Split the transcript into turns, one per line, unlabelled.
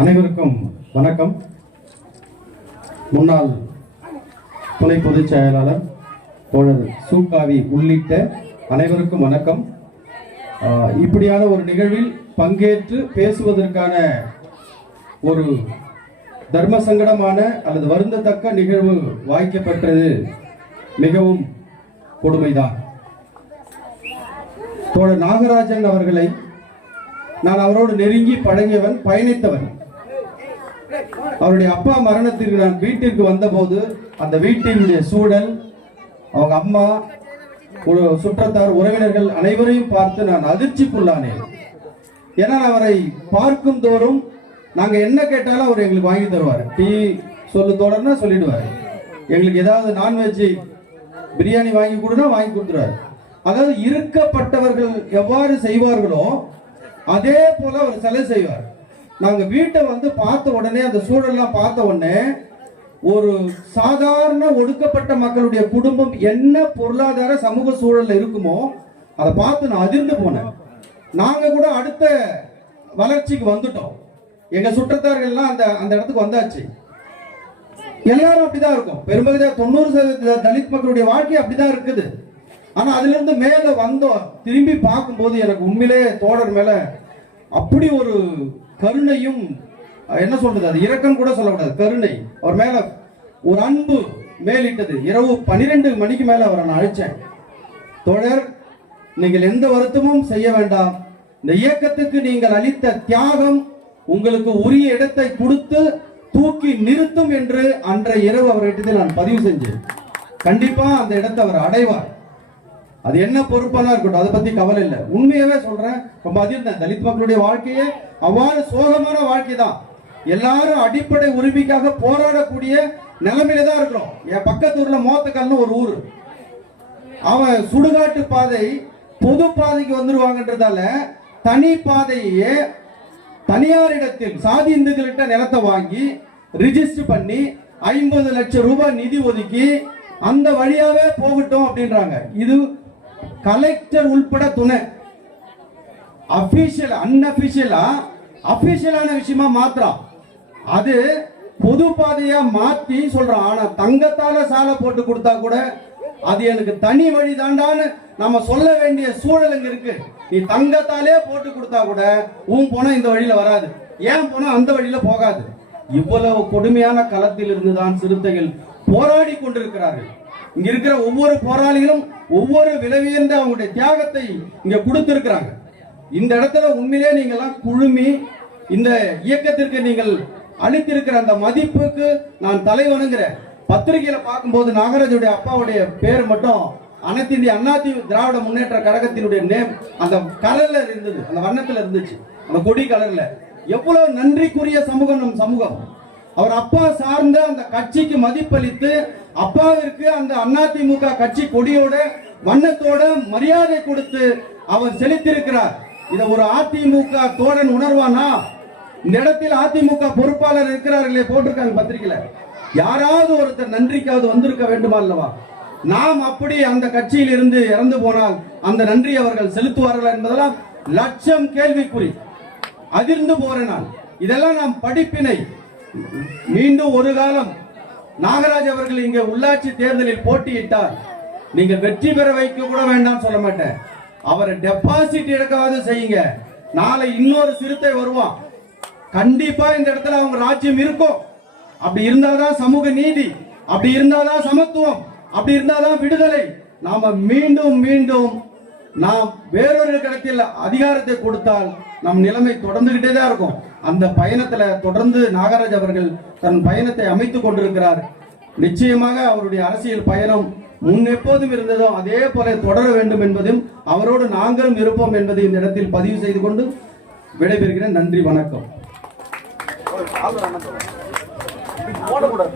அனைவருக்கும் வணக்கம். முன்னாள் துணை பொதுச் செயலாளர் தோழர் சூகாவி உள்ளிட்ட அனைவருக்கும் வணக்கம். இப்படியான ஒரு நிகழ்வில் பங்கேற்று பேசுவதற்கான ஒரு தர்ம சங்கடமான அல்லது வருந்தத்தக்க நிகழ்வு வாய்க்கப்பெற்றது மிகவும் கொடுமைதான். தோழர் நாகராஜன் அவர்களை நான் அவரோடு நெருங்கி பழகியவன் பயணித்தவன். அவருடைய அப்பா மரணத்திற்கு நான் வீட்டிற்கு வந்தபோது அந்த வீட்டினுடைய சூழல் அவங்க அம்மா ஒரு சுற்றத்தார் உறவினர்கள் அனைவரையும் பார்த்து நான் அதிர்ச்சிக்குள்ளானேன். ஏன்னா அவரை பார்க்கும் தோறும் நாங்கள் என்ன கேட்டாலும் அவர் எங்களுக்கு வாங்கி தருவார். டீ சொல்லு தோழர்னா சொல்லிடுவார். எங்களுக்கு ஏதாவது நான்வெஜ் பிரியாணி வாங்கி கொடுனா வாங்கி கொடுத்துருவார். அதாவது இருக்கப்பட்டவர்கள் எவ்வாறு செய்வார்களோ அதே போல அவர் சிலை செய்வார். நாங்கள் வீட்டை வந்து பார்த்த உடனே அந்த சூழல்லாம் பார்த்த உடனே ஒரு சாதாரண ஒடுக்கப்பட்ட மக்களுடைய குடும்பம் என்ன பொருளாதார சமூக சூழல்ல இருக்குமோ அதை பார்த்து நான் அதிர்ந்து போனேன். நாங்க கூட அடுத்த வளர்ச்சிக்கு வந்துட்டோம். எங்க சுற்றத்தார்கள்லாம் அந்த அந்த இடத்துக்கு வந்தாச்சு. எல்லாரும் அப்படிதான் இருக்கும். பெரும்பகுதியா தொண்ணூறு சதவீத தலித் மக்களுடைய வாழ்க்கை அப்படிதான் இருக்குது. ஆனா அதுல இருந்து மேல வந்தோம். திரும்பி பார்க்கும்போது எனக்கு உண்மையிலே தோழர் மேல அப்படி ஒரு கருணையும் என்ன சொல்றது அது இரக்கம் கூட சொல்லக்கூடாது கருணை. அவர் மேல ஒரு அன்பு மேலிட்டது. இரவு பன்னிரெண்டு மணிக்கு மேல அவரை நான் அழைச்சேன். தொடர் நீங்கள் எந்த வருத்தமும் செய்ய வேண்டாம். இந்த இயக்கத்துக்கு நீங்கள் அளித்த தியாகம் உங்களுக்கு உரிய இடத்தை கொடுத்து தூக்கி நிறுத்தும் என்று அன்றைய இரவு அவர்கிட்ட நான் பதிவு செஞ்சேன். கண்டிப்பா அந்த இடத்தை அவர் அடைவார். அது என்ன பொறுப்பானா இருக்கட்டும் அதை பத்தி கவலை இல்லை. உண்மையவே சொல்றேன் ரொம்ப அதிர்ந்தேன் தலித் மக்களுடைய வாழ்க்கையே அவ்வாறு சோகமான வாழ்க்கை தான். எல்லாரும் அடிப்படை உரிமைக்காக போராடக்கூடிய நிலைமையில தான் இருக்கிறோம். என் பக்கத்து ஊர்ல மோத்தக்கல்னு ஒரு ஊர். அவன் சுடுகாட்டு பாதை பொது பாதைக்கு வந்துருவாங்கன்றதால தனி பாதையே தனியாரிடத்தில் சாதி இந்துக்கள்கிட்ட நிலத்தை வாங்கி ரிஜிஸ்டர் பண்ணி ஐம்பது லட்சம் ரூபாய் நிதி ஒதுக்கி அந்த வழியாவே போகட்டும் அப்படின்றாங்க. இது கலெக்டர் உள்பட துணை. அபிஷியல் அன்அபிஷியலா அபிஷியலான விஷயமா மாத்திரம் அது பொது பாதையா மாத்தி சொல்றான் ஆனா தங்கத்தால சாலை போட்டு கொடுத்தா கூட அது எனக்கு தனி வழி தாண்டான்னு நம்ம சொல்ல வேண்டிய சூழல் இங்க இருக்கு. நீ தங்கத்தாலே போட்டு கொடுத்தா கூட உன் போனா இந்த வழியில வராது. ஏன் போனா அந்த வழியில போகாது? இவ்வளவு கொடுமையான களத்தில் இருந்துதான் சிறுத்தைகள் போராடி கொண்டிருக்கிறார்கள். இங்க இருக்கிற ஒவ்வொரு போராளிகளும் ஒவ்வொரு விலையுயர்ந்த அவங்களுடைய தியாகத்தை இங்க கொடுத்திருக்கிறாங்க. இந்த இடத்துல உண்மையிலே நீங்கள்லாம் குழுமி இந்த இயக்கத்திற்கு நீங்கள் அளித்திருக்கிற அந்த மதிப்புக்கு நான் தலை வணங்குறேன் பத்திரிகையில பார்க்கும்போது நாகராஜுடைய அப்பாவுடைய பேர் மட்டும் அனைத்து இந்திய அண்ணா திராவிட முன்னேற்ற கழகத்தினுடைய நேம் அந்த கலர்ல இருந்தது. அந்த வண்ணத்துல இருந்துச்சு. அந்த கொடி கலர்ல. எவ்வளவு நன்றிக்குரிய சமூகம் நம் சமூகம். அவர் அப்பா சார்ந்த அந்த கட்சிக்கு மதிப்பளித்து அப்பாவிற்கு அந்த அதிமுக கட்சி கொடியோட வண்ணத்தோட மரியாதை கொடுத்து அவர் செலுத்தியிருக்கிறார். இதை ஒரு அதிமுக தோழன் உணர்வானா? இந்த இடத்தில் அதிமுக பொறுப்பாளர் இருக்கிறார்களே போட்டிருக்காங்க பத்திரிகையில. யாராவது ஒருத்தர் நன்றிக்காவது வந்திருக்க வேண்டுமா அல்லவா? நாம் அப்படி அந்த கட்சியில் இருந்து இறந்து போனால் அந்த நன்றி அவர்கள் செலுத்துவார்கள் என்பதெல்லாம் லட்சம் கேள்விக்குறி. அதிர்ந்து போற நான் இதெல்லாம் நாம் படிப்பினை மீண்டும் ஒரு காலம் நாகராஜ் அவர்கள் இங்க உள்ளாட்சி தேர்தலில் போட்டியிட்டார். நீங்க வெற்றி பெற வைக்க கூட வேண்டாம் சொல்ல மாட்டேன். அவரை டெபாசிட் எடுக்காவது செய்யுங்க. நாளை இன்னொரு சிறுத்தை வருவான். கண்டிப்பா இந்த இடத்துல அவங்க ராஜ்யம் இருக்கும். அப்படி இருந்தாதான் சமூக நீதி அப்படி இருந்தாதான் சமத்துவம் அப்படி இருந்தாதான் விடுதலை. நாம மீண்டும் மீண்டும் நாம் வேறொரு இடத்தில் அதிகாரத்தை கொடுத்தால் நம் நிலைமை தொடர்ந்துகிட்டே தான் இருக்கும். அந்த பயணத்துல தொடர்ந்து நாகராஜ் அவர்கள் தன் பயணத்தை அமைத்துக் கொண்டிருக்கிறார். நிச்சயமாக அவருடைய அரசியல் பயணம் முன் எப்போதும் இருந்ததோ அதே போல தொடர வேண்டும் என்பதும் அவரோடு நாங்களும் இருப்போம் என்பதை இந்த இடத்தில் பதிவு செய்து கொண்டு விடைபெறுகிறேன். நன்றி வணக்கம்.
போடக்கூடாது.